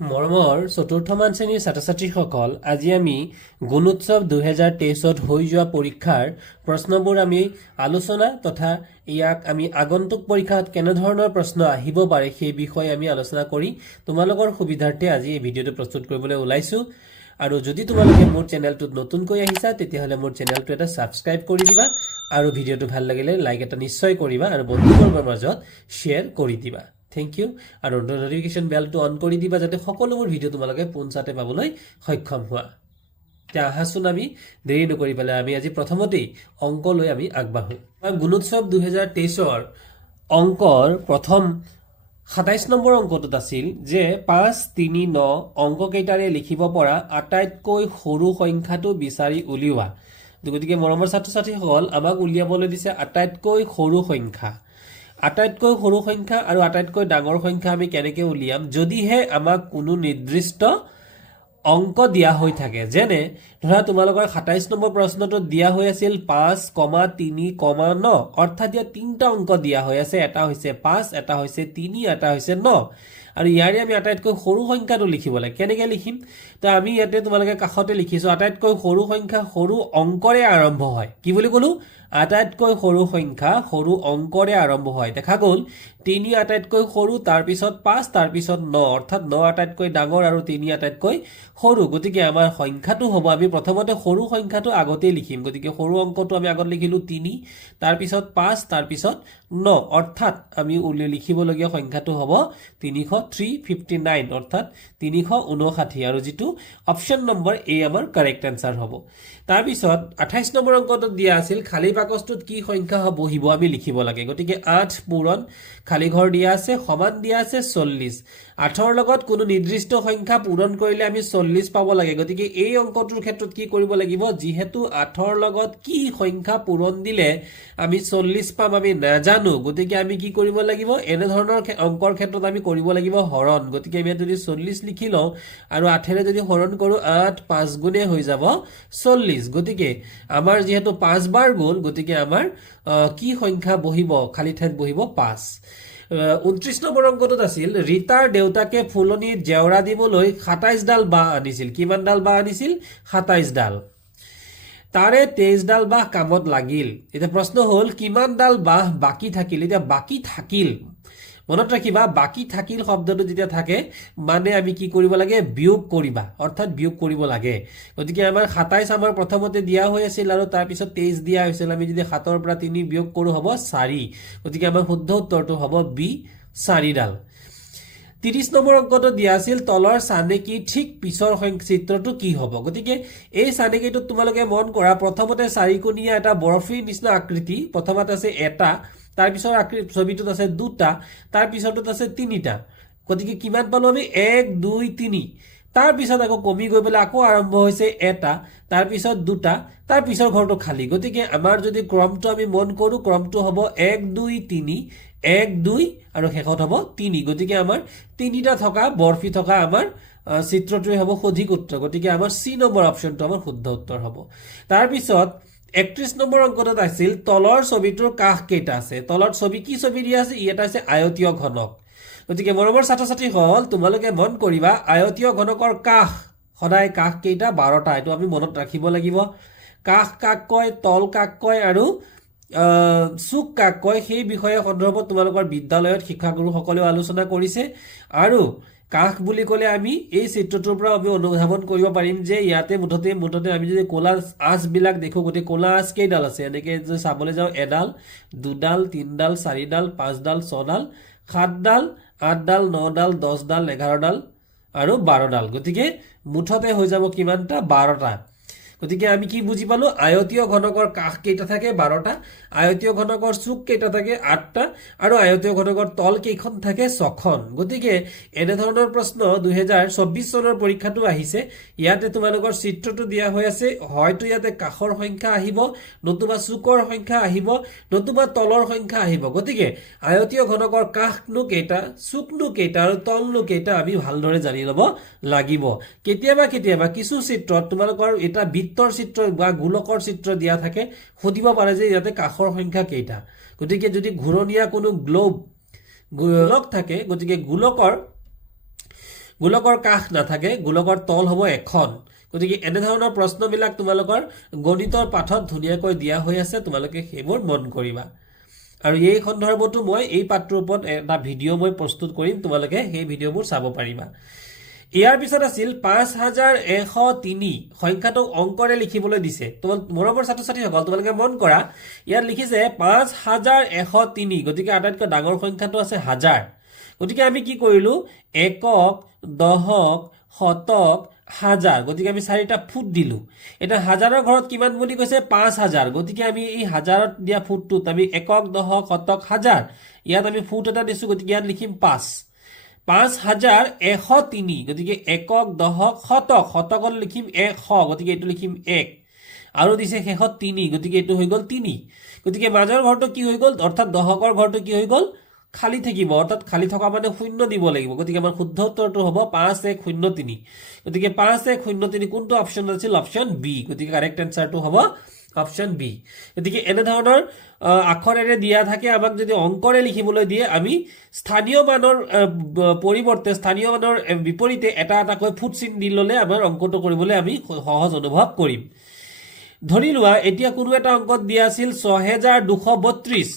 মৰমৰ চতুৰ্থমান শ্ৰেণীৰ ছাত্ৰ ছাত্ৰীসকল, আজি আমি গুণোৎসৱ 2023ত হৈ যোৱা পৰীক্ষাৰ প্ৰশ্নবোৰ আমি আলোচনা তথা ইয়াক আমি আগন্তুক পৰীক্ষাত কেনেধৰণৰ প্ৰশ্ন আহিব পাৰে সেই বিষয়ে আমি আলোচনা কৰি তোমালোকৰ সুবিধাৰ্থে আজি এই ভিডিঅ'টো প্ৰস্তুত কৰিবলৈ ওলাইছো। আৰু যদি তোমালোকে মোৰ চেনেলটোত নতুনকৈ আহিছা তেতিয়াহ'লে মোৰ চেনেলটো এটা সাবস্ক্ৰাইব কৰি দিবা আৰু ভিডিঅ'টো ভাল লাগিলে লাইক এটা নিশ্চয় কৰিবা আৰু বন্ধুবৰ্গৰ মাজত শ্বেয়াৰ কৰি দিবা। Thank you. আৰু নোটিফিকেশ্যন বেলটো অন কৰি দিবা যাতে সকলোবোৰ ভিডিঅ' তোমালোকে পোনছাতে পাবলৈ সক্ষম হোৱা। এতিয়া আহাচোন আমি দেৰি নকৰি পেলাই আমি আজি প্ৰথমতেই অংক লৈ আমি আগবাঢ়ো। গুণোৎসৱ 2023ৰ অংকৰ প্ৰথম 27 নম্বৰ অংকটোত আছিল যে 5, 3, 9 অংক কেইটাৰে লিখিব পৰা আটাইতকৈ সৰু সংখ্যাটো বিচাৰি উলিওৱা। গতিকে মৰমৰ ছাত্ৰ ছাত্ৰীসকল, আমাক উলিয়াবলৈ দিছে আটাইতকৈ সৰু সংখ্যা। আটাইতকৈ সৰু সংখ্যা আৰু আটাইতকৈ ডাঙৰ সংখ্যা আমি কেনেকৈ উলিয়াম যদিহে আমাক কোনো নিৰ্দিষ্ট অংক দিয়া হৈ থাকে। যেনে ধৰা তোমালোকৰ 27 নম্বৰ প্ৰশ্নটোত দিয়া হৈ আছিল 5, 3, 9, অৰ্থাৎ ইয়াত তিনিটা অংক দিয়া হৈ আছে। এটা হৈছে 5, এটা হৈছে 3, এটা হৈছে 9। আৰু ইয়াৰে আমি আটাইতকৈ সৰু সংখ্যাটো লিখিব লাগে। কেনেকৈ লিখিম? তো আমি ইয়াতে তোমালোকে কাষতে লিখিছো আটাইতকৈ সৰু সংখ্যা সৰু অংকৰে আৰম্ভ হয়। কি বুলি ক'লো? আটাইতকৈ সৰু সংখ্যা সৰু অংকৰে আৰম্ভ হয়। দেখা গ'ল 3 আটাইতকৈ সৰু, তাৰপিছত 5, তাৰপিছত 9, অৰ্থাৎ 9 আটাইতকৈ ডাঙৰ আৰু 3 আটাইতকৈ সৰু। গতিকে আমাৰ সংখ্যাটো হ'ব, আমি প্ৰথমতে সৰু সংখ্যাটো আগতেই লিখিম। গতিকে সৰু অংকটো আমি আগত লিখিলো 3, তাৰপিছত 5, তাৰপিছত 9, অৰ্থাৎ আমি লিখিবলগীয়া সংখ্যাটো হ'ব 359, অৰ্থাৎ 359। আৰু যিটো অপশ্যন নম্বৰ এ আমাৰ কাৰেক্ট এনসাৰ হ'ব। তাৰপিছত 28 নম্বৰ অংকটোত দিয়া আছিল খালী বাকচটোত কি সংখ্যা বহিব আমি লিখিব লাগে। গতিকে 8 পূৰণ খালী ঘৰ দিয়া আছে সমান দিয়া আছে 40। 8ৰ লগত কোনো নিৰ্দিষ্ট সংখ্যা পূৰণ কৰিলে আমি 40 পাব লাগে। গতিকে এই অংকটোৰ ক্ষেত্ৰত কি কৰিব লাগিব? যিহেতু 8ৰ লগত কি সংখ্যা পূৰণ দিলে আমি 40 পাম আমি নাজানো, গতিকে আমি কি কৰিব লাগিব? এনেধৰণৰ অংকৰ ক্ষেত্ৰত আমি কৰিব লাগিব হৰণ। গতিকে আমি যদি 40 লিখি লওঁ আৰু 8ৰে যদি হৰণ কৰো 8 5 গুণে হৈ যাব 40। গতিকে আমাৰ যিহেতু 5 বাৰ গ'ল, গতিকে আমাৰ কি সংখ্যা বহিব? খালী ঠাইত বহিব 5। 29 নম্বৰ অংকটোত আছিল ৰীতাৰ দেউতাকে ফুলনিত জেওৰা দিবলৈ 27 ডাল বাঁহ আনিছিল। কিমান ডাল বাঁহ আনিছিল? 27 ডাল। তাৰে 23 ডাল বাঁহ কামত লাগিল। এতিয়া প্ৰশ্ন হ'ল কিমান ডাল বাঁহ বাকী থাকিল? এতিয়া বাকী থাকিল, মনত ৰাখিবা বাকী থাকিল শব্দটো যেতিয়া থাকে মানে আমি কি কৰিব লাগে? বিয়োগ কৰিবা, অৰ্থাৎ বিয়োগ কৰিব লাগে। গতিকে আমাৰ 27 আমাৰ প্ৰথমতে দিয়া হৈ আছিল আৰু তাৰপিছত 23 দিয়া হৈছিল। আমি যদি 7ৰ পৰা 3 বিয়োগ কৰো হ'ব 4। গতিকে আমাৰ শুদ্ধ উত্তৰটো হ'ব বি 4 ডাল। 30 নম্বৰ অংকটো দিয়া আছিল তলৰ চানেকি ঠিক পিছৰ চিত্ৰটো কি হ'ব? গতিকে এই চানেকিটোত তোমালোকে মন কৰা প্ৰথমতে চাৰিকোণীয়া এটা বৰফিৰ নিচিনা আকৃতি, প্ৰথমত আছে এটা, তাৰপিছৰ ছবিটোত আছে 2টা, তাৰপিছতত আছে 3টা। গতিকে কিমান পালো আমি? 1 2 3। তাৰপিছত আকৌ কমি গৈ পেলাই আকৌ আৰম্ভ হৈছে এটা, তাৰপিছত 2টা, তাৰপিছৰ ঘৰটো খালী। গতিকে আমাৰ যদি ক্ৰমটো আমি মন কৰো ক্ৰমটো হ'ব 1 2 3, 1 2 আৰু শেষত হ'ব 3। গতিকে আমাৰ 3টা থকা বৰফি থকা আমাৰ চিত্ৰটোৱে হ'ব সঠিক উত্তৰ। গতিকে আমাৰ চি নম্বৰ অপশ্যনটো আমাৰ শুদ্ধ উত্তৰ হ'ব। তাৰপিছত 31 নম্বৰ অংকটোত আছিল তলৰ ছবিটোৰ কাষ কেইটা আছে। তলত ছবি কি ছবি দিয়া আছে? ই এটা আছে আয়তীয় ঘনক। গতিকে মৰমৰ ছাত্ৰ ছাত্ৰীসকল, তোমালোকে মন কৰিবা আয়তীয় ঘনকৰ কাষ, সদায় কাষ কেইটা? 12টা। এইটো আমি মনত ৰাখিব লাগিব। কাষ কাক কয়, তল কাক কয় আৰু চুক কাক কয় সেই বিষয়ে সন্দৰ্ভত তোমালোকৰ বিদ্যালয়ত শিক্ষাগুৰুসকলেও আলোচনা কৰিছে। আৰু কাষ বুলি ক'লে আমি এই চিত্ৰটোৰ পৰা আমি অনুধাৱন কৰিব পাৰিম যে ইয়াতে মুঠতে আমি যদি ক'লা আঁচবিলাক দেখো, গতিকে ক'লা আঁচ কেইডাল আছে? এনেকে যদি চাবলৈ যাওঁ 1ডাল 2ডাল 3ডাল 4ডাল 5ডাল 6ডাল 7ডাল 8ডাল 9ডাল 10ডাল 11ডাল আৰু 12ডাল। গতিকে মুঠতে হৈ যাব কিমানটা? 12টা। গতিকে আমি কি বুজি পালো? আয়তীয় ঘনকৰ কাষ কেইটা থাকে? 12টা। আয়তীয় ঘনকৰ চুক কেইটা থাকে? 8টা। আৰু আয়তীয় ঘনকৰ তল কেইখন থাকে? 6খন। গতিকে এনেধৰণৰ প্ৰশ্ন 2024 চনৰ পৰীক্ষাটো আহিছে। ইয়াতে তোমালোকৰ চিত্ৰটো দিয়া হৈ আছে, হয়তো ইয়াতে কাষৰ সংখ্যা আহিব, নতুবা চুকৰ সংখ্যা আহিব, নতুবা তলৰ সংখ্যা আহিব। গতিকে আয়তীয় ঘনকৰ কাষনো কেইটা, চুকনো কেইটা আৰু তলনো কেইটা আমি ভালদৰে জানি ল'ব লাগিব। কেতিয়াবা কেতিয়াবা কিছু চিত্ৰত তোমালোকৰ এটা বৃত্তৰ চিত্ৰ বা গোলকৰ চিত্ৰ দিয়া থাকে, সুধিব পাৰে যে ইয়াতে কাষৰ সংখ্যা কেইটা। গতিকে যদি ঘূৰণীয়া কোনো গোলক থাকে, গতিকে গোলকৰ কাষ নাথাকে গোলকৰ তল হ'ব এখন গতিকে এনে ধৰণৰ প্ৰশ্নবিলাক তোমালোকৰ গণিতৰ পাঠত ধুনীয়াকৈ দিয়া হৈ আছে তোমালোকে সেইবোৰ মন কৰিবা আৰু এই সন্দৰ্ভতো মই এই পাঠটোৰ ওপৰত এটা ভিডিঅ' মই প্ৰস্তুত কৰিম তোমালোকে সেই ভিডিঅ'বোৰ চাব পাৰিবা ইয়াৰ পিছত আছিল 5103 সংখ্যাটো অংকৰে লিখিবলৈ দিছে মৰমৰ ছাত্ৰ-ছাত্ৰীসকল তোমালোকে মন কৰা ইয়াত লিখিছে 5103 গতিকে আটাইতকৈ ডাঙৰ সংখ্যাটো আছে হাজাৰ গতিকে আমি কি কৰিলো একক দহক শতক হাজাৰ গতিকে আমি চাৰিটা ফুট দিলো এটা হাজাৰৰ ঘৰত কিমান বুলি কৈছে 5000 গতিকে আমি এই হাজাৰত দিয়া ফুটটোত আমি একক দহক শতক হাজাৰ ইয়াত আমি ফুট এটা দিছো গতিকে ইয়াত লিখিম 5103 গতিকে একক দহক শতক শতকত লিখিম 100 গতিকে এইটো লিখিম 1 আৰু দিছে শেষত 3 গতিকে এইটো হৈ গল 3 গতিকে মাজৰ ঘৰটো কি হৈ গল অৰ্থাৎ দহকৰ ঘৰটো কি হৈ গল খালি থাকিব অৰ্থাৎ খালি থকা মানে শূন্য দিব লাগিব গতিকে আমাৰ শুদ্ধ উত্তৰটো হ'ব 5103 গতিকে 5103 কোনটো অপচন আছিল অপচন বি গতিকে কাৰেক্ট আনসাৰটো হ'ব অপচন বি গতিকে এনে ধৰণৰ আখৰেৰে দিয়া থাকে আমাক যদি অংকৰে লিখিবলৈ দিয়ে আমি স্থানীয় মানৰ পৰিৱৰ্তে স্থানীয় মানৰ বিপৰীতে এটা এটাকৈ ফুট চিন দি ললে আমাৰ অংকটো কৰিবলৈ আমি সহজ অনুভৱ কৰিম ধৰি লোৱা এতিয়া কোনো এটা অংকত দিয়া আছিল 6232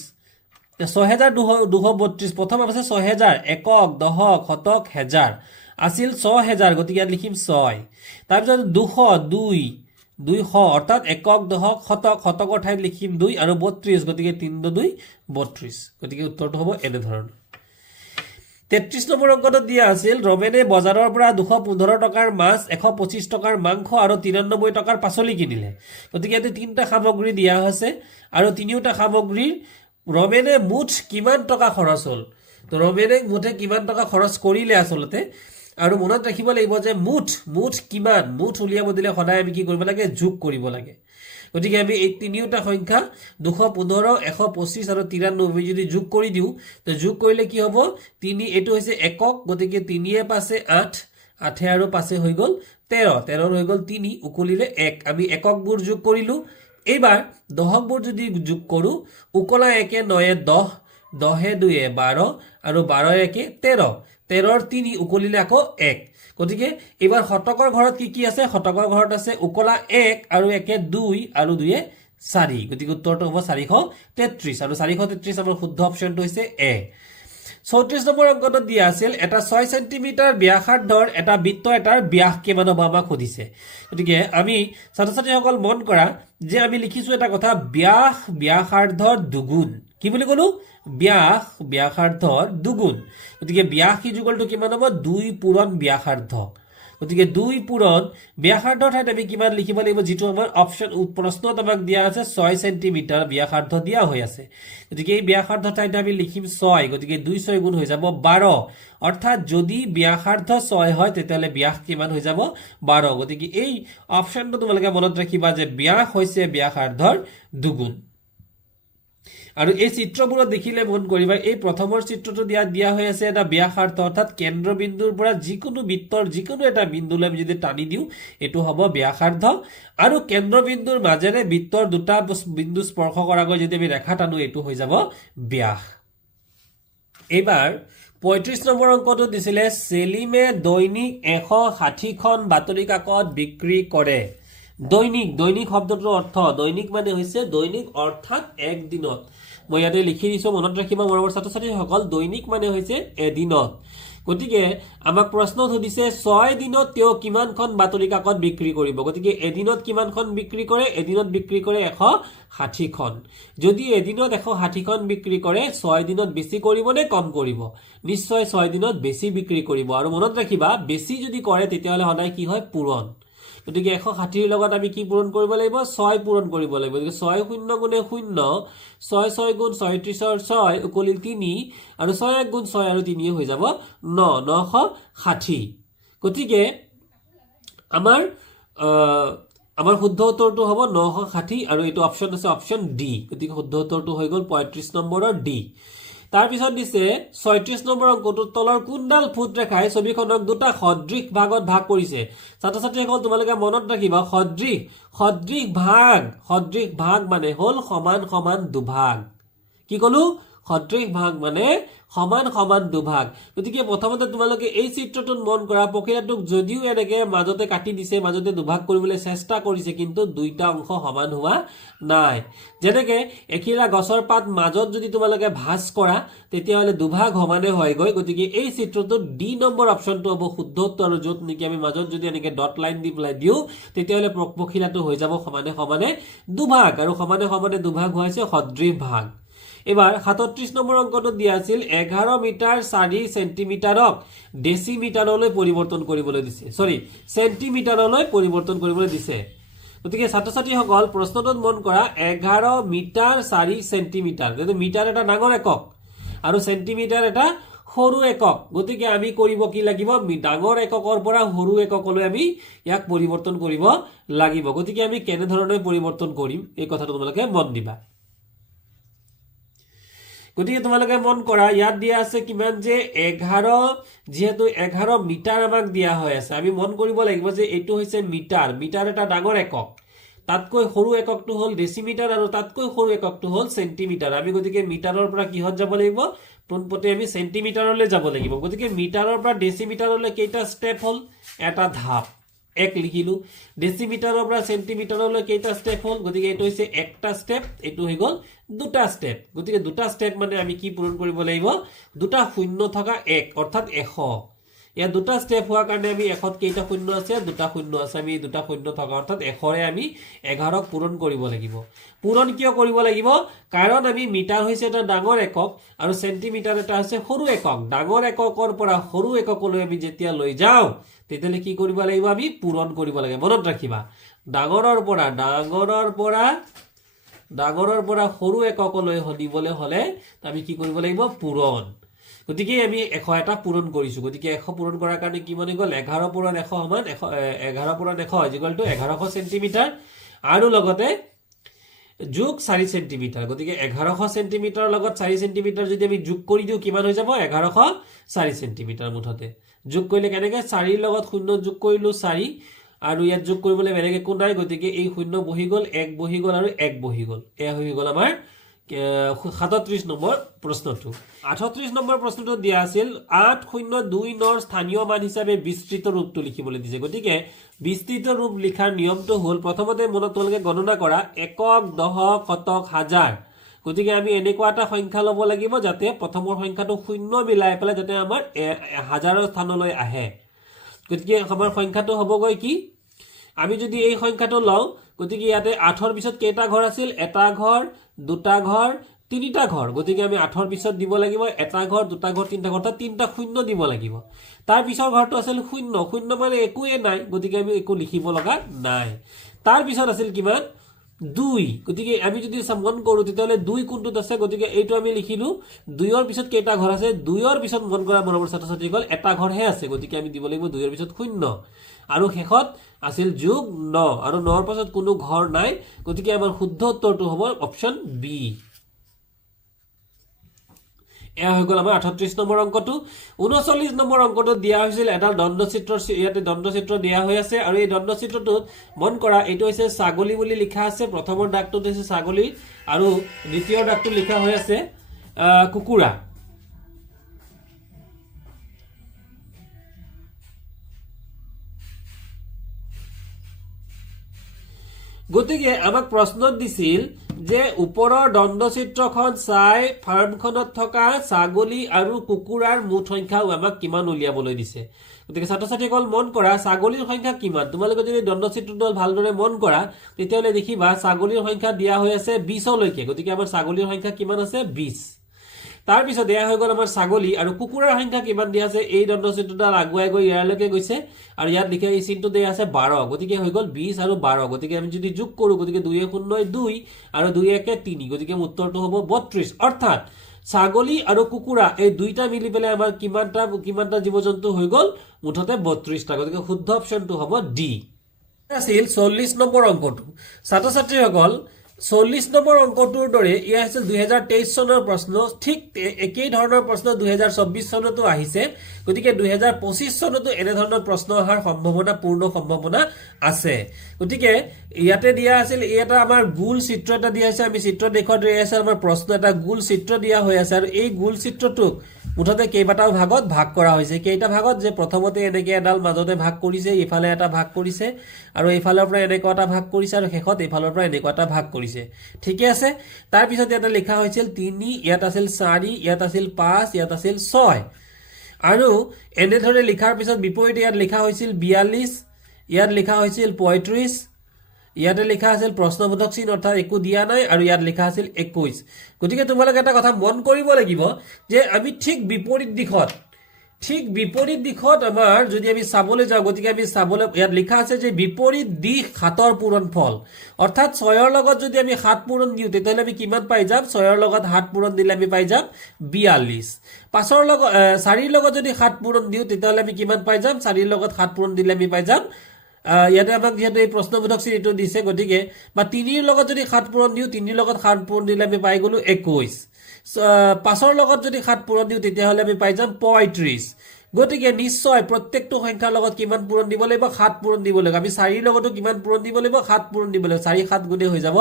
6232 প্ৰথম আছে 6000 একক দহক শতক হাজাৰ আছিল 6000 গতিকে ইয়াত লিখিম 6 তাৰপিছত 200 অৰ্থাৎ একক দহক শতক শতকৰ ঠাইত লিখিম 2 আৰু 32 গতিকে 3 2 32 গতিকে উত্তৰটো হ'ব এনে ধৰণৰ 33 নম্বৰ অংকত দিয়া আছিল ৰমেনে বজাৰৰ পৰা 215 টকাৰ মাছ 125 টকাৰ মাংস আৰু 93 টকাৰ পাচলি কিনিলে গতিকে ইয়াতে তিনিটা সামগ্ৰী দিয়া হৈছে আৰু তিনিওটা সামগ্ৰীৰ ৰমেনে মুঠ কিমান টকা খৰচ হ'ল তো ৰমেনে মুঠে কিমান টকা খৰচ কৰিলে আসলতে আৰু মনত ৰাখিব লাগিব যে মুঠ কিমান মুঠ উলিয়াব দিলে সদায় আমি কি কৰিব লাগে যোগ কৰিব লাগে গতিকে আমি এই তিনিওটা সংখ্যা 215 125 আৰু 93 যদি যোগ কৰি দিও তো যোগ কৰিলে কি হ'ব 3 এটো হৈছে একক গতিকে 3 এ পাছে 8 8 আৰু পাছে হৈ গল 13 হৈ গল 3 উকলিলে 1 আমি এককবোৰ যোগ কৰিলো এইবাৰ দহকবোৰ যদি যোগ কৰো উকলা 1 9 10 10 2 12 আৰু 12 1 13 13 3 উকলিলে আকৌ 1 গতিকে এবাৰ শতকৰ ঘৰত কি আছে শতকৰ ঘৰত আছে উকলা 1 আৰু 1 2 আৰু 2 4 গতিকে উত্তৰটো হ'ব 433 আৰু 433 আমাৰ শুদ্ধ অপচনটো হৈছে এ 34 নম্বৰ অংকত দিয়া আছিল এটা 6 সেন্টিমিটাৰ ব্যাসাৰ্ধৰ এটা বৃত্ত এটাৰ ব্যাস কিমান হ'ব আমাক সুধিছে গতিকে আমি ছাত্ৰ-ছাত্ৰীসকল মন কৰা যে আমি লিখিছো এটা কথা ব্যাসাৰ্ধৰ দুগুণ কি বুলি কলো ব্যাসাৰ্ধৰ দুগুণ গতিকে ব্যাস ইকুয়াল টু কিমান হ'ব 2 পূৰণ ব্যাসাৰ্ধ গতিকে 2 পূৰণ ব্যাসাৰ্ধৰ ঠাইত আমি কিমান লিখিব লাগিব যেটো আমাৰ অপচন প্ৰশ্নত আমাক দিয়া আছে 6 সেন্টিমিটাৰ ব্যাসাৰ্ধ দিয়া হৈ আছে গতিকে এই ব্যাসাৰ্ধৰ ঠাইত আমি লিখিম 6 গতিকে 2 6 গুণ হৈ যাব 12 অৰ্থাৎ যদি ব্যাসাৰ্ধ 6 হয় তেতিয়ালে ব্যাস কিমান হৈ যাব 12 গতিকে এই অপচনটো তোমালোকে মনত ৰাখিবা যে ব্যাস হৈছে ব্যাসাৰ্ধৰ দুগুণ আৰু এই চিত্ৰবোৰত দেখিলে মন কৰিবা এই প্ৰথমৰ চিত্ৰটো দিয়া হৈ আছে এটা ব্যাসাৰ্ধ অৰ্থাৎ কেন্দ্ৰবিন্দুৰ পৰা যিকোনো বৃত্তৰ যিকোনো এটা বিন্দুলৈ আমি যদি টানি দিও এটো হ'ব ব্যাসাৰ্ধ আৰু কেন্দ্ৰবিন্দুৰ মাজেৰে বৃত্তৰ দুটা বিন্দু স্পৰ্শ কৰাকৈ যদি আমি ৰেখা টানো এটো হৈ যাব ব্যাস এবাৰ 35 নম্বৰ অংকটো দিছিলে সেলিমে দৈনিক 160 খন বাতৰি কাকত বিক্ৰী কৰে দৈনিক শব্দটোৰ অৰ্থ দৈনিক মানে হৈছে দৈনিক অৰ্থাৎ এক দিনত মই ইয়াতে লিখি দিছো মনত ৰাখিবা মৰমৰ ছাত্ৰ-ছাত্ৰীসকল দৈনিক মানে হৈছে এদিনত গতিকে আমাক প্ৰশ্ন সুধিছে 6 দিনত তেওঁ কিমানখন বাতৰি কাকত বিক্ৰী কৰিব গতিকে এদিনত কিমানখন বিক্ৰী কৰে এদিনত বিক্ৰী কৰে 160 খন যদি এদিনত 160 খন বিক্ৰী কৰে 6 দিনত বেছি কৰিব নে কম কৰিব নিশ্চয় 6 দিনত বেছি বিক্ৰী কৰিব আৰু মনত ৰাখিবা বেছি যদি কৰে তেতিয়াহলে সদায় কি হয় পূৰণ গতিকে 160 ৰ লগত আমি কি পূৰণ কৰিব লাগিব 6 পূৰণ কৰিব লাগিব গতিকে 6 0 গুণে 0 6 6 গুণ 36 ৰ 6 উকলিল 3 আৰু 6 1 গুণ 6 আৰু 3 হৈ যাব 9 960 গতিকে আমাৰ শুদ্ধ উত্তৰটো হ'ব 960 আৰু এটো অপচন আছে অপচন ডি গতিকে শুদ্ধ উত্তৰটো হৈ গল 35 নম্বৰৰ ডি তাৰ পিছত দিছে 36 নম্বৰ অংকটোৰ তলৰ কোনডাল ফুট ৰেখাই ছবিখনক দুটা সদৃশ ভাগত ভাগ কৰিছে ছাত্ৰ-ছাত্ৰীসকল তোমালোকে মনত ৰাখিবা সদৃশ ভাগ মানে হল সমান সমান দুভাগ কি কলো সদৃশ ভাগ মানে সমান সমান দুভাগ গতিকে প্ৰথমতে তোমালোকে এই চিত্ৰটোত মন কৰা পখিলাটোক যদিও এনেকে মাজতে কাটি দিছে মাজতে দুভাগ কৰিবলৈ চেষ্টা কৰিছে কিন্তু দুইটা অংশ সমান হোৱা নাই যেনেকে এখিলা গছৰ পাত মাজত যদি তোমালোকে ভাঁজ কৰা তেতিয়াহলে দুভাগ সমানে হয় গৈ গতিকে এই চিত্ৰটোত ডি নম্বৰ অপচনটো হ'ব শুদ্ধ উত্তৰ আৰু য'ত নেকি আমি মাজত যদি এনেকে ডট লাইন দি পেলাই দিও তেতিয়াহলে পখিলাটো হৈ যাব সমানে সমানে দুভাগ আৰু সমানে সমানে দুভাগ হৈছে সদৃশ ভাগ এবাৰ 37 নম্বৰ অংকটো দিয়া আছিল 11 মিটাৰ 4 সেন্টিমিটাৰক ডেসিমিটাৰলৈ পৰিৱৰ্তন কৰিবলৈ দিছে সৰি সেন্টিমিটাৰলৈ পৰিৱৰ্তন কৰিবলৈ দিছে গতিকে ছাত্ৰ-ছাত্ৰীসকল প্ৰশ্নটোত মন কৰা 11 মিটাৰ 4 সেন্টিমিটাৰ যেনে মিটাৰ এটা ডাঙৰ একক আৰু সেন্টিমিটাৰ এটা সৰু একক গতিকে আমি কৰিব কি লাগিব ডাঙৰ এককৰ পৰা সৰু এককলৈ আমি ইয়াক পৰিৱৰ্তন কৰিব লাগিব গতিকে আমি কেনে ধৰণে পৰিৱৰ্তন কৰিম এই কথাটো তোমালোকে মন দিবা গতিকে তোমালোকে মন কৰা ইয়াত দিয়া আছে কিমান যে 11 যেহেতু 11 মিটাৰ আমাক দিয়া হৈ আছে আমি মন কৰিব লাগিব যে এটো হৈছে মিটাৰ মিটাৰ এটা ডাঙৰ একক তাতকৈ সৰু এককটো হল ডেসিমিটাৰ আৰু তাতকৈ সৰু এককটো হল সেন্টিমিটাৰ আমি গতিকে মিটাৰৰ পৰা কিহত যাব লাগিব পোনপটে আমি সেন্টিমিটাৰলৈ যাব লাগিব গতিকে মিটাৰৰ পৰা ডেসিমিটাৰলৈ কেইটা স্টেপ হল এটা ধাপ এক লিখিলো ডেসিমিটাৰৰ পৰা সেন্টিমিটাৰলৈ কেইটা স্টেপ হল গতিকে এটো হৈছে একটা স্টেপ এটো হৈ গল দুটা স্টেপ গতিকে দুটা স্টেপ মানে আমি কি পূৰণ কৰিব লাগিব দুটা শূন্য থকা এক অৰ্থাৎ 100 ইয়া দুটা স্টেপ হোৱা কাৰণে আমি 100ত কেইটা শূন্য আছে দুটা শূন্য আছে আমি দুটা শূন্য থকা অৰ্থাৎ 100ৰে আমি 11ক পূৰণ কৰিব লাগিব পূৰণ কিয় কৰিব লাগিব কাৰণ আমি মিটাৰ হৈছে এটা ডাঙৰ একক আৰু সেন্টিমিটাৰ এটা আছে সৰু একক ডাঙৰ একৰ পৰা সৰু এককলৈ আমি যেতিয়া লৈ যাওঁ তেতিয়ালে কি কৰিব লাগিব আমি পূৰণ কৰিব লাগে মনত ৰাখিবা ডাঙৰৰ পৰা সৰু এককলৈ হদিবলৈ হলে আমি কি কৰিব লাগিব পূৰণ গতিকে আমি 100 এটা পূৰণ কৰিছো গতিকে 100 পূৰণ কৰাৰ কাৰণে কি মানে গল 11 পূৰণ 100 সমান 11 পূৰণ 100 ইকুৱেল টু 1100 সেন্টিমিটাৰ আৰু লগতে যোগ 4 সেন্টিমিটাৰ গতিকে 1100 সেন্টিমিটাৰৰ লগত 4 সেন্টিমিটাৰ যদি আমি যোগ কৰি দিও কিমান হৈ যাব 1104 সেন্টিমিটাৰ মুঠতে যোগ কৰিলে কেনেকৈ 4 ৰ লগত 0 যোগ কৰিলো 4 আৰু ইয়াত যোগ কৰিবলৈ বেলেগ একো নাই গতিকে এই 0 বহি গল 1 বহি গল আৰু 1 বহি গল এ হৈ গল আমাৰ 37 নম্বৰ প্ৰশ্নটো 38 নম্বৰ প্ৰশ্নটো দিয়া আছিল 8029 ৰ স্থানীয় মান হিচাপে বিস্তৃত ৰূপটো লিখিবলৈ দিছে গতিকে বিস্তৃত ৰূপ লিখাৰ নিয়মটো হল প্ৰথমতে মনত তোমালোকে গণনা কৰা একক দশক শতক হাজাৰ গতিকে আমি এনেকুৱা এটা সংখ্যা লব লাগিব যাতে প্ৰথমৰ সংখ্যাটো শূন্য মিলাই পেলাই যাতে আমাৰ হাজাৰৰ স্থানলৈ আহে গতিকে আমাৰ সংখ্যাটো হ'বগৈ কি আমি যদি এই সংখ্যাটো লও গতিকে ইয়াতে 8ৰ পিছত কেইটা ঘৰ আছিল এটা ঘৰ দুটা ঘৰ তিনিটা ঘৰ গতিকে আমি 8ৰ পিছত দিব লাগিব এটা ঘৰ দুটা ঘৰ তিনিটা ঘৰ তিনিটা শূন্য দিব লাগিব তাৰ পিছৰ ঘৰটো আছিল শূন্য শূন্য মানে একোৱে নাই গতিকে আমি একো লিখিব লগা নাই তাৰ পিছত আছিল কিমান 2 গতিকে আমি যদি মন কৰো তেতিয়ালে 2 কোনটোত আছে গতিকে এইটো আমি লিখিলো 2ৰ পিছত কেইটা ঘৰ আছে 2ৰ পিছত মন কৰা মৰমৰ ছাত্ৰ-ছাত্ৰীসকল এটা ঘৰহে আছে গতিকে আমি দিব লাগিব 2ৰ পিছত শূন্য আৰু শেষত আছিল যোগ 9 আৰু 9ৰ পাছত কোনো ঘৰ নাই গতিকে আমাৰ শুদ্ধ উত্তৰটো হ'ব অপচন বি এয়া হৈ গল আমাৰ 38 নম্বৰ অংকটো 39 নম্বৰ অংকটো দিয়া হৈছিল এটা দণ্ডচিত্ৰ ইয়াতে দণ্ডচিত্ৰ দিয়া হৈ আছে আৰু এই দণ্ডচিত্ৰটোত মন কৰা এইটো হৈছে ছাগলী বুলি লিখা আছে প্ৰথমৰ দাগটো হৈছে ছাগলী আৰু দ্বিতীয় দাগটো লিখা হৈ আছে কুকুৰা গতিকে আমাক প্ৰশ্নত দিছিল যে ওপৰৰ দণ্ডচিত্ৰখন চাই ফাৰ্মখনত থকা ছাগলী আৰু কুকুৰাৰ মুঠ সংখ্যা আমাক কিমান উলিয়াবলৈ দিছে গতিকে ছাত্ৰ-ছাত্ৰীসকল মন কৰা ছাগলীৰ সংখ্যা কিমান তোমালোকে যদি দণ্ডচিত্ৰটো ভালদৰে মন কৰা তেতিয়ালে দেখিবা ছাগলীৰ সংখ্যা দিয়া হৈ আছে 20 লৈকে গতিকে আমাৰ ছাগলীৰ সংখ্যা কিমান আছে 20 তাৰ পিছত এয়া হৈ গল আমাৰ ছাগলী আৰু কুকুৰাৰ সংখ্যা কিমান দিয়া আছে এই দণ্ডচিত্ৰডাল আগুৱাই গৈ ইয়ালৈকে গৈছে আৰু ইয়াত লিখা এই চিনটো দিয়া আছে 12 গতিকে হৈ গল 20 আৰু 12 গতিকে আমি যদি যোগ কৰো গতিকে 2 এ 0 2 আৰু 2 এ 3 গতিকে উত্তৰটো হ'ব 32 অৰ্থাৎ ছাগলী আৰু কুকুৰা এই দুইটা মিলি পেলাই আমাৰ কিমানটা জীৱ-জন্তু হৈ গল মুঠতে 32টা গতিকে শুদ্ধ অপচনটো হ'ব ডি আছিল 40 নম্বৰ অংকটো ছাত্ৰ-ছাত্ৰীসকল 40 নম্বৰ অংকটোৰ দৰে ইয়া আছিল 2023 চনৰ প্ৰশ্ন ঠিক একেই ধৰণৰ প্ৰশ্ন 2024 চনতো আহিছে গতিকে 2025 চনতো এনে ধৰণৰ প্ৰশ্ন অহাৰ সম্ভাৱনা পূৰ্ণ সম্ভাৱনা আছে গতিকে ইয়াতে দিয়া আছিল এটা আমাৰ গোল চিত্ৰ এটা দিয়া আছে আমি চিত্ৰ দেখুৱাৰ দৰে আছে আমাৰ প্ৰশ্ন এটা গোল চিত্ৰ দিয়া হৈ আছে আৰু এই গোল চিত্ৰটোক মুঠতে কেইবাটাও ভাগত ভাগ কৰা হৈছে কেইটা ভাগত যে প্ৰথমতে এনেকে এডাল মাজতে ভাগ কৰিছে ইফালে এটা ভাগ কৰিছে আৰু ইফালৰ পৰা এনেকুৱা এটা ভাগ কৰিছে আৰু শেষত ইফালৰ পৰা এনেকুৱা এটা ভাগ কৰিছে ঠিক আছে তাৰ পিছত এটা লিখা হৈছিল 3 ইয়াত আছিল 4 ইয়াত আছিল 5 ইয়াত আছিল 6 আৰু এনে ধৰে লিখাৰ পিছত বিপৰীতে ইয়াত লিখা হৈছিল 42 ইয়াত লিখা হৈছিল 35 ইয়াতে লিখা আছিল প্ৰশ্নবোধক চিন অৰ্থাৎ একো দিয়া নাই আৰু ইয়াত লিখা আছিল 21 গতিকে তোমালোকে এটা কথা মন কৰিব লাগিব যে আমি ঠিক বিপৰীত দিশত আমাৰ যদি আমি চাবলৈ যাওঁ গতিকে আমি চাবলৈ ইয়াত লিখা আছে যে বিপৰীত দিশ 7ৰ পূৰণফল অৰ্থাৎ 6ৰ লগত যদি আমি 7 পূৰণ দিওঁ তেতিয়াহ'লে আমি কিমান পাই যাম 6ৰ লগত 7 পূৰণ দিলে আমি পাই যাম 42 5ৰ লগত 4ৰ লগত যদি 7 পূৰণ দিওঁ তেতিয়াহ'লে আমি কিমান পাই যাম 4ৰ লগত 7 পূৰণ দিলে আমি পাই যাম ইয়াতে আমাক যেহেতু এই প্ৰশ্নবোধক চিনটো দিছে গতিকে বা 3ৰ লগত যদি 7 পূৰণ দিওঁ 3ৰ লগত 7 পূৰণ দিলে আমি পাই গলো 21 5ৰ লগত যদি 7 পূৰণ দিওঁ তেতিয়াহ'লে আমি পাই যাম 35 গতিকে নিশ্চয় প্ৰত্যেকটো সংখ্যাৰ লগত কিমান পূৰণ দিব লাগিব 7 পূৰণ দিব লাগিব আমি 4ৰ লগতো কিমান পূৰণ দিব লাগিব 7 পূৰণ দিব লাগিব 4 7 গুণে হৈ যাব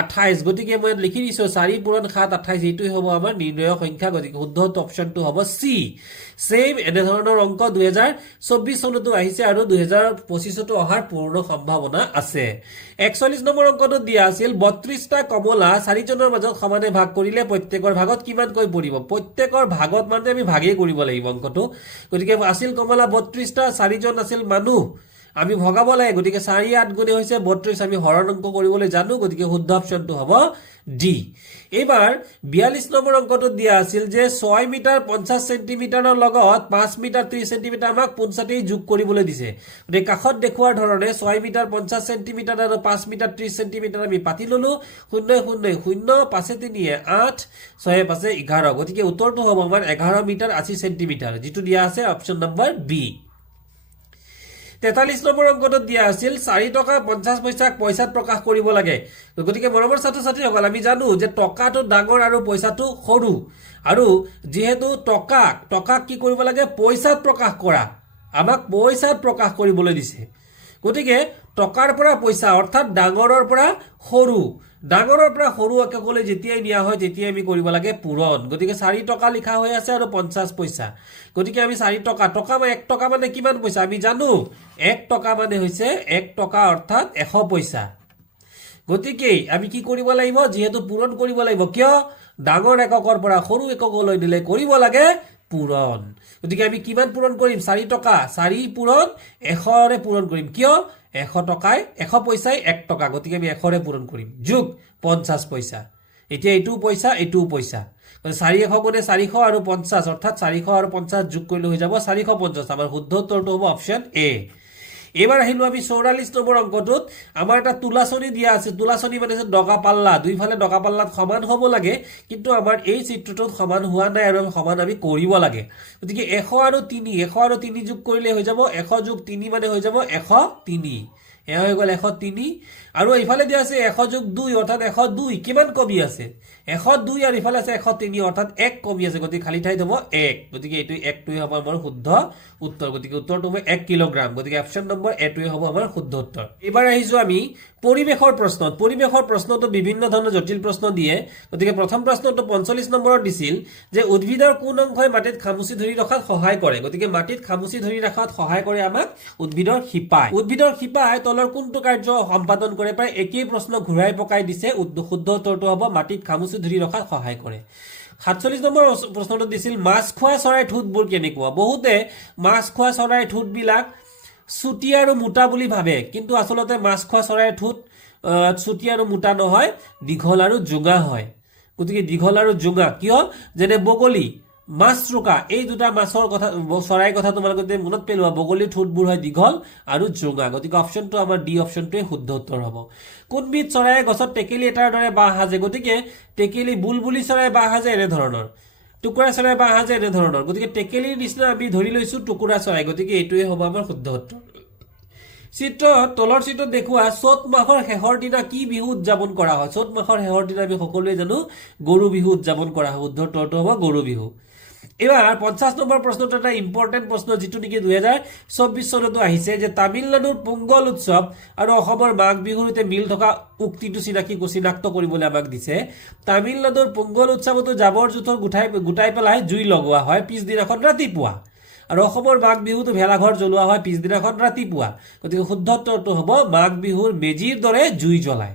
28 গতিকে মই লিখি দিছো 4 পূৰণ 7 28 এইটোই হ'ব আমাৰ নিৰ্ণয় সংখ্যা গতিকে শুদ্ধ অপচনটো হ'ব সি সেম এনে ধৰণৰ অংক 2024 চনতো আহিছে আৰু 2025 তো অহাৰ পূৰ্ণ সম্ভাৱনা আছে 41 নম্বৰ অংকটো দিয়া আছিল 32টা কমলা 4 জনৰ মাজত সমানে ভাগ কৰিলে প্ৰত্যেকৰ ভাগত কিমানকৈ পৰিব প্ৰত্যেকৰ ভাগত মানে আমি ভাগেই কৰিব লাগিব অংকটো গতিকে আছিল কমলা 32টা 4 জন আছিল মানুহ আমি ভগাব লাগে গতিকে 4 8 গুণে হৈছে 32 আমি হৰণ অংক কৰিবলৈ জানো গতিকে শুদ্ধ অপচনটো হ'ব ডি এবাৰ 42 নম্বৰ অংকটো দিয়া আছিল যে 6 মিটাৰ 50 সেন্টিমিটাৰৰ লগত 5 মিটাৰ 30 সেন্টিমিটাৰ আমাক পোনছাতেই যোগ কৰিবলৈ দিছে গতিকে কাখত দেখুৱাৰ ধৰণে 6 মিটাৰ 50 সেন্টিমিটাৰ আৰু 5 মিটাৰ 30 সেন্টিমিটাৰ আমি পাতি ললো 0 0 0 5 3 8 6 5 11 গতিকে উত্তৰটো হ'ব আমাৰ 11 মিটাৰ 80 সেন্টিমিটাৰ যেটো দিয়া আছে অপচন নম্বৰ বি 43 নম্বৰ অংকটো দিয়া আছিল 4 টকা 50 পইচাক পইচাত প্ৰকাশ কৰিব লাগে গতিকে মৰমৰ ছাত্ৰ-ছাত্ৰীসকল আমি জানো যে টকাটো ডাঙৰ আৰু পইচাটো সৰু আৰু যেহেতু টকাক কি কৰিব লাগে পইচাত প্ৰকাশ কৰা আমাক পইচাত প্ৰকাশ কৰিবলৈ দিছে গতিকে টকাৰ পৰা পইচা অৰ্থাৎ ডাঙৰৰ পৰা সৰু এককলৈ যেতিয়াই নিয়া হয় তেতিয়াই আমি কৰিব লাগে পূৰণ গতিকে 4 টকা লিখা হৈ আছে আৰু 50 পইচা গতিকে আমি 4 টকা মানে 1 টকা মানে কিমান পইচা আমি জানো 1 টকা মানে হৈছে 1 টকা অৰ্থাৎ 100 পইচা গতিকে আমি কি কৰিব লাগিব যেহেতু পূৰণ কৰিব লাগিব কিয় ডাঙৰ এককৰ পৰা সৰু এককলৈ দিলে কৰিব লাগে পূৰণ গতিকে আমি কিমান পূৰণ কৰিম 4 টকা 4 পূৰণ 100 ৰে পূৰণ কৰিম কিয় 100 টকায় 100 পইচাই 1 টকা গতিকে আমি 100 ৰে পূৰণ কৰিম যোগ 50 পইচা এতিয়া এইটো পইচা 400 গুণে 400 আৰু 50 অৰ্থাৎ 400 আৰু 50 যোগ কৰিলে হৈ যাব 450 আমাৰ শুদ্ধ উত্তৰটো হ'ব অপচন এ এবাৰ আহিলো আমি 44 নম্বৰ অংকটোত আমাৰ এটা তুলাচনী দিয়া আছে তুলাচনী মানে ডগা পাল্লা দুইফালে ডগা পাল্লাত সমান হ'ব লাগে কিন্তু আমাৰ এই চিত্ৰটোত সমান হোৱা নাই আৰু সমান আমি কৰিব লাগে গতিকে 100 আৰু 3 যোগ কৰিলে হৈ যাব 100 যোগ 3 মানে হৈ যাব 103 এয়া হৈ গ'ল 103 আৰু ইফালে দিয়া আছে 100 যোগ 2 অৰ্থাৎ 102 কিমান কমি আছে 102 আৰু ইফালে আছে 103 অৰ্থাৎ 1 কমি আছে গতিকে খালি ঠাইত হ'ব 1 গতিকে এইটো 1টোই হ'ব আমাৰ শুদ্ধ উত্তৰ গতিকে উত্তৰটো হ'ব 1 কিলোগ্ৰাম গতিকে অপচন নম্বৰ এটোই হ'ব আমাৰ শুদ্ধ উত্তৰ এবাৰ আহিছো আমি পৰিবেশৰ প্ৰশ্নটো বিভিন্ন ধৰণৰ জটিল প্ৰশ্ন দিয়ে গতিকে প্ৰথম প্ৰশ্নটো 45 নম্বৰত দিছিল যে উদ্ভিদৰ কোন অংশই মাটিত খামুচি ধৰি ৰখাত সহায় কৰে গতিকে মাটিত খামুচি ধৰি ৰখাত সহায় কৰে আমাক উদ্ভিদৰ শিপাই তলৰ কোনটো কাৰ্য সম্পাদন কৰে প্ৰায় একেই প্ৰশ্ন ঘূৰাই পকাই দিছে শুদ্ধ উত্তৰটো হ'ব মাটিত খামুচি ধৰি ৰখাত সহায় কৰে 47 নম্বৰ প্ৰশ্নটো দিছিল মাছ খোৱা চৰাইৰ ঠোঁটবোৰ কেনেকুৱা বহুতে মাছ খোৱা চৰাইৰ ঠোঁটবিলাক চুটি আৰু মোটা বুলি ভাবে কিন্তু আসলতে মাছ খোৱা চৰাইৰ ঠোঁট চুটি আৰু মোটা নহয় দীঘল আৰু জোঙা হয় গতিকে দীঘল আৰু জোঙা কিয় যেনে বগলী মাছৰুকা এই দুটা মাছৰ কথা চৰাইৰ কথা তোমালোকে মনত পেলোৱা বগলী ঠোঁটবোৰ হয় দীঘল আৰু জোঙা গতিকে অপচনটো আমাৰ ডি অপচনটোৱে শুদ্ধ উত্তৰ হ'ব কোনবিধ চৰাইয়ে গছত টেকেলি এটাৰ দৰে বাহ সাজে গতিকে টেকেলি বুলবুলি চৰাই বাহ সাজে এনে ধৰণৰ টুকুৰা চৰাই বাহ সাজে এনে ধৰণৰ গতিকে টেকেলিৰ নিচিনা আমি ধৰি লৈছো টুকুৰা চৰাই গতিকে এইটোৱে হ'ব আমাৰ শুদ্ধ উত্তৰ চিত্ৰত তলৰ চিত্ৰত দেখুওৱা চ'ত মাহৰ শেষৰ দিনা কি বিহু উদযাপন কৰা হয় চ'ত মাহৰ শেষৰ দিনা আমি সকলোৱে জানো গৰু বিহু উদযাপন কৰা হয় শুদ্ধ উত্তৰটো হ'ব গৰু বিহু এবাৰ 50 নম্বৰ প্ৰশ্নটো এটা ইম্পৰ্টেন্ট প্ৰশ্ন যেটো নেকি 2024 চনতো আহিছে যে তামিলনাডুৰ পোংগল উৎসৱ আৰু অসমৰ মাঘ বিহুৰ সৈতে মিল থকা উক্তিটো চিনাক্ত কৰিবলৈ আমাক দিছে তামিলনাডুৰ পোংগল উৎসৱতো জাবৰ জোথৰ গুটাই পেলাই জুই লগোৱা হয় পিছদিনাখন ৰাতিপুৱা আৰু অসমৰ মাঘ বিহুটো ভেলাঘৰ জ্বলোৱা হয় পিছদিনাখন ৰাতিপুৱা গতিকে শুদ্ধ উত্তৰটো হ'ব মাঘ বিহুৰ মেজিৰ দৰে জুই জ্বলায়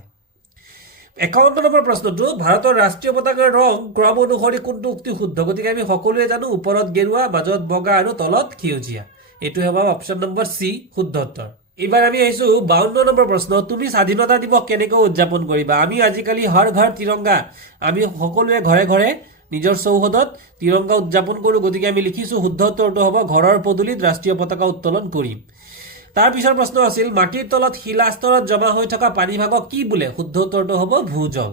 51 নম্বৰ প্ৰশ্নটো ভাৰতৰ ৰাষ্ট্ৰীয় পতাকাৰ ৰং ক্ৰম অনুসৰি কোনটো উক্তি শুদ্ধ গতিকে আমি সকলোৱে জানো ওপৰত গেৰুৱা মাজত বগা আৰু তলত সেউজীয়া এটো হ'ব অপচন নম্বৰ সি শুদ্ধ উত্তৰ এবাৰ আমি আহিছো 52 নম্বৰ প্ৰশ্ন তুমি স্বাধীনতা দিৱস কেনেকৈ উদযাপন কৰিবা আমি আজিকালি হৰ ঘৰ তিৰংগা আমি সকলোৱে ঘৰে ঘৰে নিজৰ চৌহদত তিৰংগা উদযাপন কৰো গতিকে আমি লিখিছো শুদ্ধ উত্তৰটো হ'ব ঘৰৰ পদুলিত ৰাষ্ট্ৰীয় পতাকা উত্তোলন কৰিম তাৰ পিছৰ প্ৰশ্ন আছিল মাটিৰ তলত শিলাস্তৰত জমা হৈ থকা পানী ভাগক কি বোলে শুদ্ধ উত্তৰটো হ'ব ভূজল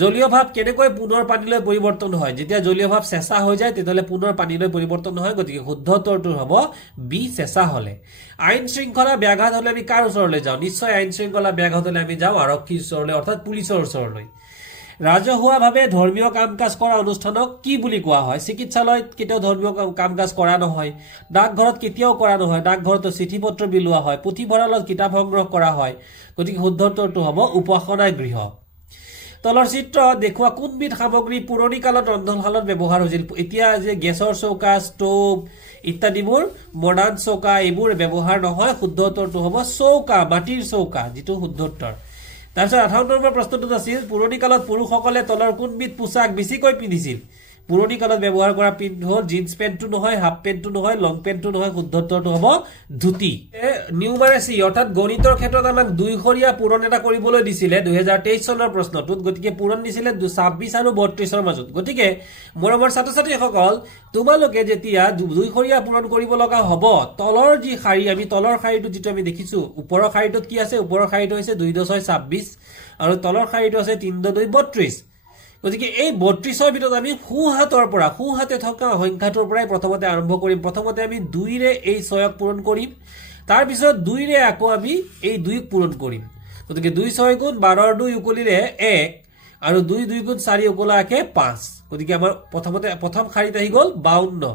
জলীয় ভাৱ কেনেকৈ পুনৰ পানীলৈ পৰিৱৰ্তন হয় যেতিয়া জলীয় ভাৱ চেঁচা হৈ যায় তেতিয়ালে পুনৰ পানীলৈ পৰিৱৰ্তন হয় গতিকে শুদ্ধ উত্তৰটো হ'ব বি চেঁচা হলে আইন শৃংখলা ব্যাঘাত হলে আমি কাৰ ওচৰলৈ যাওঁ নিশ্চয় আইন শৃংখলা ব্যাঘাত হলে আমি যাওঁ আৰক্ষীৰ ওচৰলৈ অৰ্থাৎ পুলিচৰ ওচৰলৈ ৰাজহুৱাভাৱে ধৰ্মীয় কাম-কাজ কৰা অনুষ্ঠানক কি বুলি কোৱা হয় চিকিৎসালয়ত কেতিয়াও ধৰ্মীয় কাম-কাজ কৰা নহয় ডাকঘৰত কেতিয়াও কৰা নহয় ডাকঘৰতো চিঠি পত্ৰ বিলোৱা হয় পুথিভঁৰালত কিতাপ সংগ্ৰহ কৰা হয় গতিকে শুদ্ধ উত্তৰটো হ'ব উপাসনা গৃহ তলৰ চিত্ৰ দেখুৱা কোনবিধ সামগ্ৰী পুৰণি কালত ৰন্ধনশালত ব্যৱহাৰ হৈছিল এতিয়া যে গেছৰ চৌকা ষ্টোভ ইত্যাদিবোৰ মডাৰ্ণ চৌকা এইবোৰ ব্যৱহাৰ নহয় শুদ্ধ উত্তৰটো হ'ব চৌকা মাটিৰ চৌকা যেটো শুদ্ধ উত্তৰ তাৰপিছত 58 নম্বৰ প্ৰশ্নটো আছিল পুৰণি কালত পুৰুষসকলে তলৰ কোনবিধ পোছাক বেছিকৈ পিন্ধিছিল পুৰণি কালত ব্যৱহাৰ কৰা পিন্ধ হ'ল জিন্স পেন্টটো নহয় হাফ পেন্টটো নহয় লং পেন্টটো নহয় শুদ্ধ উত্তৰটো হ'ব ধুতি নিউমাৰেচি অৰ্থাৎ গণিতৰ ক্ষেত্ৰত আমাক দুইখৰীয়া পূৰণ এটা কৰিবলৈ দিছিলে 2023 চনৰ প্ৰশ্নটোত গতিকে পূৰণ দিছিলে 26 আৰু 32 ৰ মাজত গতিকে মৰমৰ ছাত্ৰ-ছাত্ৰীসকল তোমালোকে যেতিয়া দুইখৰীয়া পূৰণ কৰিব লগা হ'ব তলৰ যি শাৰী আমি তলৰ শাৰীটো যেটো আমি দেখিছো ওপৰৰ শাৰীটোত কি আছে ওপৰৰ শাৰীটো হৈছে 2 6 26 আৰু তলৰ শাৰীটো আছে 3 2 32 গতিকে এই 32 ৰ ভিতৰত আমি সোঁহাতে থকা সংখ্যাটোৰ পৰাই প্ৰথমতে আৰম্ভ কৰিম প্ৰথমতে আমি 2 ৰে এই 6ক পূৰণ কৰিম তাৰ পিছত 2 ৰে আকৌ আমি এই 2ক পূৰণ কৰিম গতিকে 2 6 গুণ 12 ৰ 2 উকলিলে 1 আৰু 2 2 গুণ 4 উকলাকে 5 গতিকে আমাৰ প্ৰথম শাৰীত আহি গ'ল 52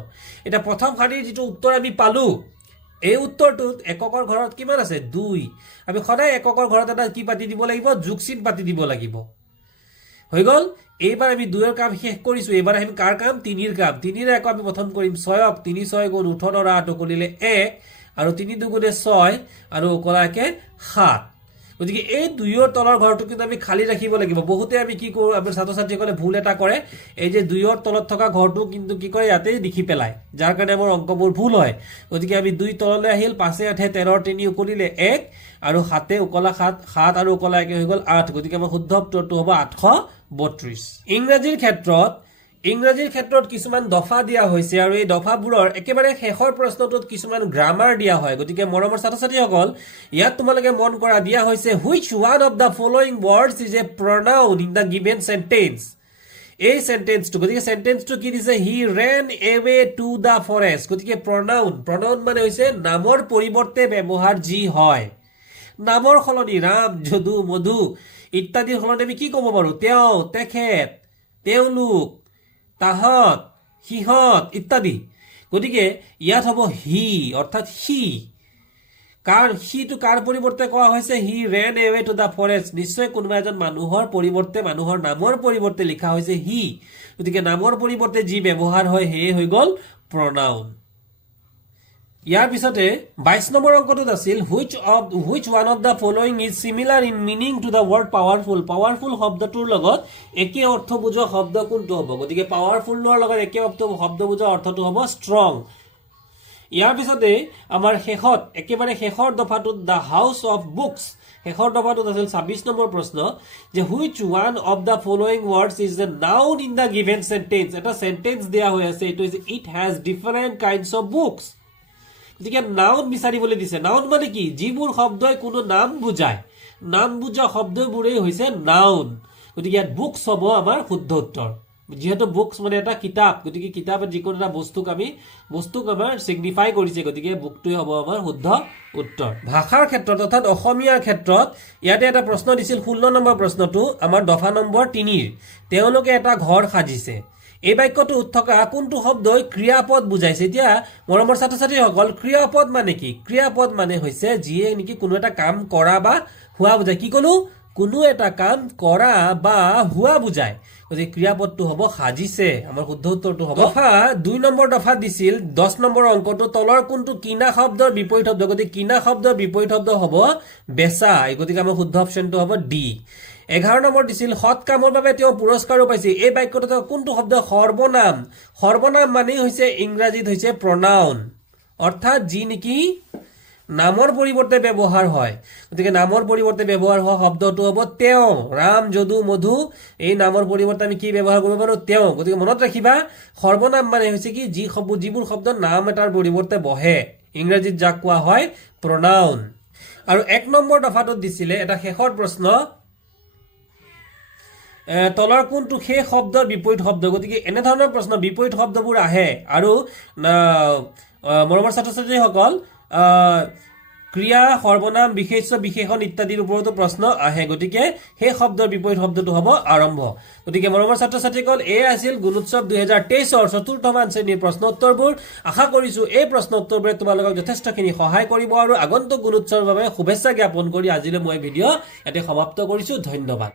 এটা প্ৰথম শাৰীৰ যেটো উত্তৰ আমি পালো এই উত্তৰটোত এককৰ ঘৰত কিমান আছে 2 আমি সদায় এককৰ ঘৰত এটা কি পাতি দিব লাগিব যোগচিন পাতি দিব লাগিব হৈ গ'ল এইবাৰ আমি 2 ৰ কাম শেষ কৰিছো এইবাৰ আমি কাৰ কাম 3 ৰ কাম 3 ৰে আকৌ আমি প্ৰথম কৰিম 6ক 3 6 গুণ 18 ৰ 8 উকলিলে 1 আৰু 3 2 গুণে 6 আৰু উকলাকে 7 গতিকে এই 2 ৰ তলৰ ঘৰটো কিন্তু আমি খালি ৰাখিব লাগিব বহুতে আমি কি কৰো আমাৰ ছাত্ৰ-ছাত্ৰীসকলে ভুল এটা কৰে এই যে 2 ৰ তলত থকা ঘৰটো কিন্তু কি কৰে ইয়াতে লিখি পেলাই যাৰ কাৰণে আমাৰ অংকবোৰ ভুল হয় গতিকে আমি 2 তললৈ আহিল 5 8 13 ৰ 3 উকলিলে 1 আৰু 7 উকলা 7 আৰু উকলা 1 হৈ গ'ল 8 গতিকে আমাৰ শুদ্ধ উত্তৰটো হ'ব 832 ইংৰাজীৰ ক্ষেত্ৰত কিছুমান দফা দিয়া হৈছে আৰু এই দফাবোৰৰ একেবাৰে শেষৰ প্ৰশ্নটোত কিছুমান গ্ৰামাৰ দিয়া হয় গতিকে মৰমৰ ছাত্ৰ-ছাত্ৰীসকল ইয়াত তোমালোকে মন কৰা দিয়া হৈছে which one of the following words is a pronoun in the given sentence এই সেন্টেন্সটো গতিকে সেন্টেন্সটো কি দিছে he ran away to the forest গতিকে pronoun মানে হৈছে নামৰ পৰিৱৰ্তে ব্যৱহাৰ যি হয় নামৰ সলনি ৰাম যদু মধু ইত্যাদিৰ সলনি আমি কি ক'ব পাৰো তেওঁ তেখেত তেওঁলোক তাহত হিহত ইত্যাদি গতিকে ইয়াত হ'ব হি অৰ্থাৎ হি কাৰ পৰিৱৰ্তে কোৱা হৈছে হি ran away to the forest নিশ্চয় কোনোবা এজন মানুহৰ পৰিৱৰ্তে মানুহৰ নামৰ পৰিৱৰ্তে লিখা হৈছে হি গতিকে নামৰ পৰিৱৰ্তে যি ব্যৱহাৰ হয় হে হৈ গ'ল pronoun ইয়াৰ পিছতে 22 নম্বৰ অংকটোত আছিল which one of the following is similar in meaning to the word powerful শব্দটোৰ লগত একে অৰ্থ বুজোৱা শব্দ কোনটো হ'ব গতিকে powerful ৰ লগত একে শব্দ বুজোৱা অৰ্থটো হ'ব strong ইয়াৰ পিছতে আমাৰ একেবাৰে শেষৰ দফাটোত the house of books শেষৰ দফাটোত আছিল 26 নম্বৰ প্ৰশ্ন যে which one of the following words is a noun in the given sentence এটা সেন্টেন্স দিয়া হৈ আছে এটো it has different kinds of books গতিকে নাউন বিচাৰিবলৈ দিছে নাউন মানে কি যিবোৰ শব্দই কোনো নাম বুজায় নাম বুজা শব্দবোৰেই হৈছে নাউন গতিকে ইয়াত বুকছ হ'ব আমাৰ শুদ্ধ উত্তৰ যেহেতু বুকস মানে এটা কিতাপ গতিকে কিতাপে যিকোনো এটা বস্তুক আমাৰ সিগনিফাই কৰিছে গতিকে বুকটোৱে হ'ব আমাৰ শুদ্ধ উত্তৰ ভাষাৰ ক্ষেত্ৰত অৰ্থাৎ অসমীয়াৰ ক্ষেত্ৰত ইয়াতে এটা প্ৰশ্ন দিছিল 16 নম্বৰ প্ৰশ্নটো আমাৰ দফা নম্বৰ 3 তেওঁলোকে এটা ঘৰ সাজিছে এই বাক্যটোত থকা কোনটো শব্দই ক্ৰিয়াপদ বুজাইছে এতিয়া মৰমৰ ছাত্ৰ ছাত্ৰীসকল ক্ৰিয়াপদ মানে কি ক্ৰিয়াপদ মানে হৈছে যিয়ে নেকি কোনো এটা কাম কৰা বা হোৱা বুজায় কি কলো কোনো এটা কাম কৰা বা হোৱা বুজায় গতিকে ক্ৰিয়াপদটো হ'ব সাজিছে আমাৰ শুদ্ধ উত্তৰটো হ'ব দফা 2 নম্বৰ দফা দিছিল 10 নম্বৰ অংকটো তলৰ কোনটো কিনা শব্দৰ বিপৰীত শব্দ গতিকে কিনা শব্দৰ বিপৰীত শব্দ হ'ব বেচা গতিকে আমাৰ শুদ্ধ অপচনটো হ'ব ডি 11 নম্বৰ দিছিল সৎ কামৰ বাবে তেওঁ পুৰস্কাৰো পাইছে এই বাক্যটোত কোনটো শব্দ সৰ্বনাম মানে হৈছে ইংৰাজীত হৈছে প্ৰনাউন অৰ্থাৎ যি নেকি নামৰ পৰিৱৰ্তে ব্যৱহাৰ হয় গতিকে নামৰ পৰিৱৰ্তে ব্যৱহাৰ হোৱা শব্দটো হ'ব তেওঁ ৰাম যদু মধু এই নামৰ পৰিৱৰ্তে আমি কি ব্যৱহাৰ কৰিব পাৰো তেওঁ গতিকে মনত ৰাখিবা সৰ্বনাম মানে হৈছে কি যিবোৰ শব্দ নাম এটাৰ পৰিৱৰ্তে বহে ইংৰাজীত যাক কোৱা হয় প্ৰনাউন আৰু 1 নম্বৰ দফাটোত দিছিলে এটা শেষৰ প্ৰশ্ন তলৰ কোনটো সেই শব্দৰ বিপৰীত শব্দ গতিকে এনে ধৰণৰ প্ৰশ্ন বিপৰীত শব্দবোৰ আহে আৰু মৰমৰ ছাত্ৰ ছাত্ৰীসকল ক্ৰিয়া সৰ্বনাম বিশেষ্য বিশেষণ ইত্যাদিৰ ওপৰতো প্ৰশ্ন আহে গতিকে সেই শব্দৰ বিপৰীত শব্দটো হ'ব আৰম্ভ গতিকে মৰমৰ ছাত্ৰ ছাত্ৰীসকল এই আছিল গুণোৎসৱ 2023 ৰ চতুৰ্থমান শ্ৰেণীৰ প্ৰশ্ন উত্তৰবোৰ আশা কৰিছো এই প্ৰশ্ন উত্তৰবোৰে তোমালোকক যথেষ্টখিনি সহায় কৰিব আৰু আগন্তুক গুণোৎসৱৰ বাবে শুভেচ্ছা জ্ঞাপন কৰি আজিলৈ মই ভিডিঅ' ইয়াতে সমাপ্ত কৰিছো ধন্যবাদ